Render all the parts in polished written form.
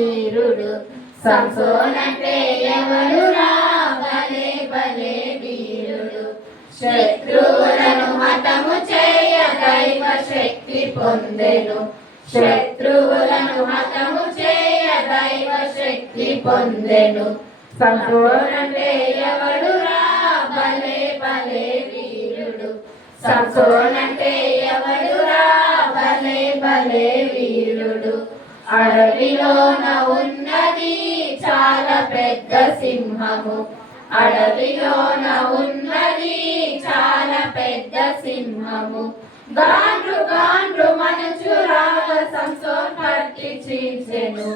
వీరుడు సంసోనంటే ఎవడురా భలే భలే వీరుడు శత్రువులను హతము చేయ దైవ శక్తి పొందెను శత్రువులను హతము చేయ దైవ శక్తి పొందెను సంసోనంటే ఎవడురా భలే భలే వీరుడు సంసోనంటే ఎవడురా భలే భలే వీరుడు అడవిలోన ఉన్నది చాలా పెద్ద సింహము అడవిలోన ఉన్నది చాలా పెద్ద సింహము గాండ్రు గాండ్రు మనచురాగ సంసోన్ పట్టి చీల్చెను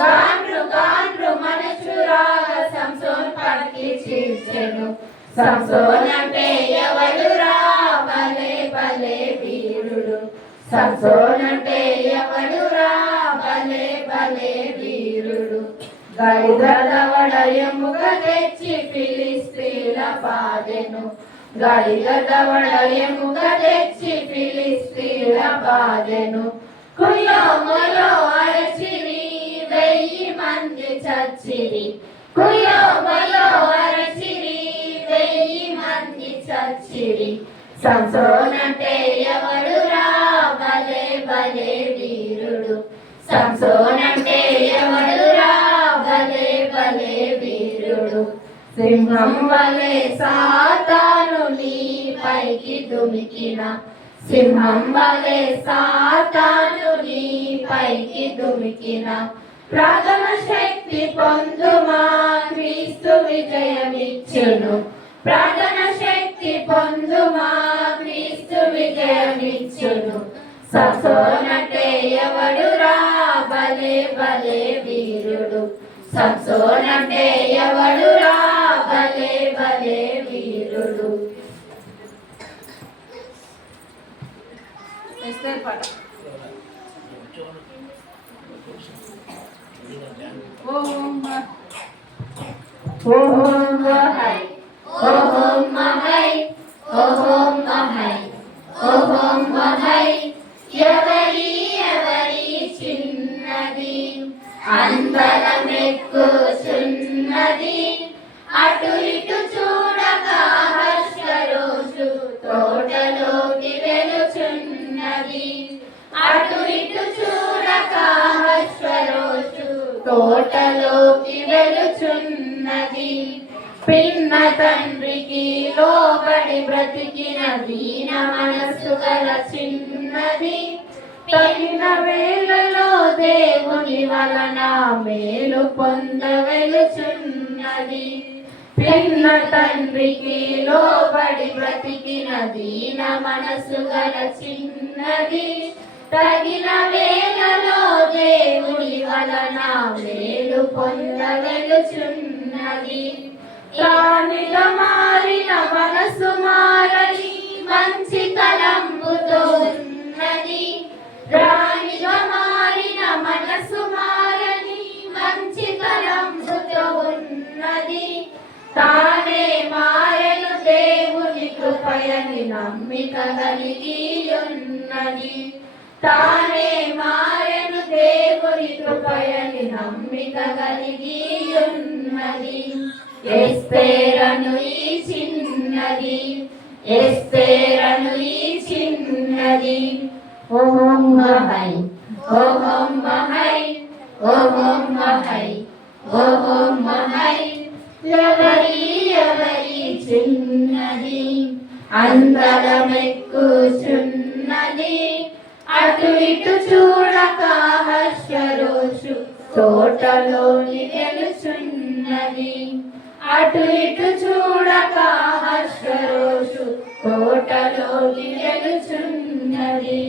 గాండ్రు గాండ్రు మనచురాగ సంసోన్ పట్టి చీల్చెను సంసోన్ అంటే ఎవడురా భలే భలే వీరుడు సంసోన్ అంటే ఎవడురా భలే భలే వీరుడు గడిదవడయముగ తెచ్చి ఫిలిస్తీన్ల బాధెను గడిదవడయముగ తెచ్చి ఫిలిస్తీన్ల బాధెను కుయ్యో మొయ్యో అరచిరి 1000 మంది చచ్చిరి కుయ్యో మొయ్యో అరచిరి 1000 మంది చచ్చిరి సంసోన్ అంటే ఎవడురా భలే భలే వీరుడు సంసోన్ అంటే ఎవడురా భలే భలే వీరుడు సింహం వలె సాతాను నీ పైకి దుమికిన సింహం వలె సాతాను నీ పైకి దుమికిన ప్రార్థన శక్తి పొందుమా క్రీస్తు విజయమిచ్చును ప్రార్థన శక్తి పొందుమా క్రీస్తు విజయమిచ్చును సంసోన్ అంటే ఎవడురా భలే భలే వీరుడు సంసోన్ అంటే ఎవడురా భలే భలే వీరుడు ఓం మహై ఓం మహై ఓం మహై ఓం మహై ఎవరి ఎవరి చిన్నది అందరమెక్కుచున్నది అటు ఇటు చూడక హర్షరోషు తోటలోకి వెలుచున్నది అటు ఇటు చూడక హర్షరోషు తోటలోకి వెలుచున్నది పిన్న తండ్రికి లోబడి బ్రతికిన దీన మనస్సు గల చిన్నది తగిన వేళలో దేవుని వలన మేలు పొందవెలుచున్నది పిన్న తండ్రికి లోబడి బ్రతికిన దీన మనస్సు గల చిన్నది తగిన వేళలో దేవుని వలన మేలు పొందవెలుచున్నది తానిగా మారిన మనసు మారని మంచి తలంపుతో ఉన్నది రాణిగా మారిన మనసు మారని మంచి తలంపుతో ఉన్నది తానే మారెను దేవుని కృపయని నమ్మిక కలిగి ఉన్నది తానే మారెను దేవుని కృపయని నమ్మిక కలిగి ఉన్నది ఎస్తేరను ఈ చిన్నది ఎస్తేరను ఈ చిన్నది ఓం మహై ఓం మహై ఓం మహై ఓం మహై ఎవరి ఎవరి చిన్నది అందరమెక్కుచున్నది అటు ఇటు చూడక హర్షరోషు తోటలోని వెలుచున్నది అటు ఇటు చూడక హర్షరోషు తోటలోని వెలుచున్నది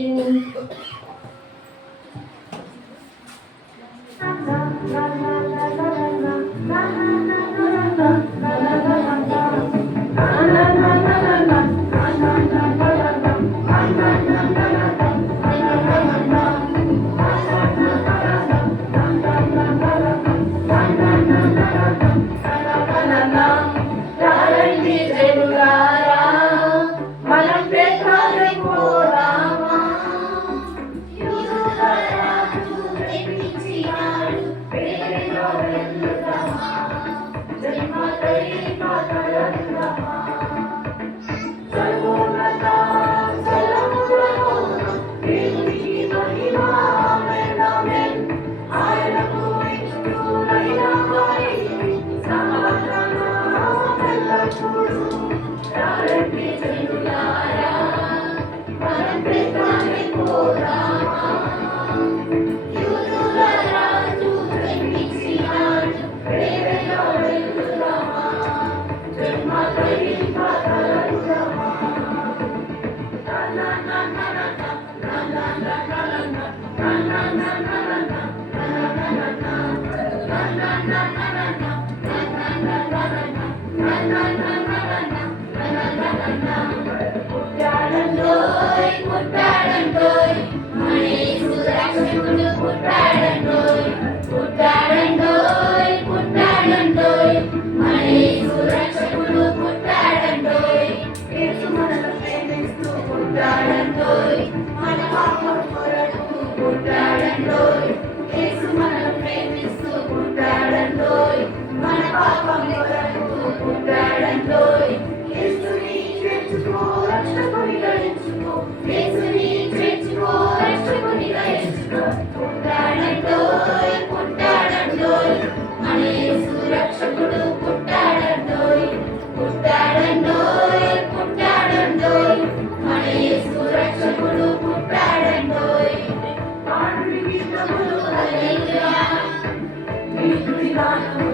వెల్లుదమా జన్మకై పాటలందమా సర్వోన్నత సర్వములలోన దేవునికి మహిమ ఆమేన్ ఆయనకు ఇష్టమైన వారికి సమాధాన ఎల్లప్పుడూ రండి జనులారా మనం ప్రేతాన్ని కోరామా యూదుల రాజు జన్మించినాడు ప్రేమలో వెల్లుదమా జన్మకై పాటలందమా పుట్టాడండోయ్ పుట్టాడండోయ్ మన యేసు రక్షకుడు పుట్టాడండోయ్ పుట్టాడండోయ్ పుట్టాడండోయ్ మన యేసు రక్షకుడు పుట్టాడండోయ్ యేసు మనల్ని ప్రేమిస్తూ పుట్టాడండోయ్ మన పాపం కొరకు పుట్టాడండోయ్ యేసు మనల్ని ప్రేమిస్తూ పుట్టాడండోయ్ మన పాపం కొరకు పుట్టాడండోయ్ యేసుని చేర్చుకో రక్షకునిగా ఎంచుకో యేసుని చేర్చుకో రక్షకునిగా ఎంచుకో పుట్టాడండోయ్ పుట్టాడండోయ్ మన యేసు రక్షకుడు పుట్టాడండోయ్ పుట్టాడండోయ్ పుట్టాడండోయ్ మన యేసు రక్షకుడు పుట్టాడండోయ్ పాడుడి గీతములు హల్లెలూయా నీకు గానము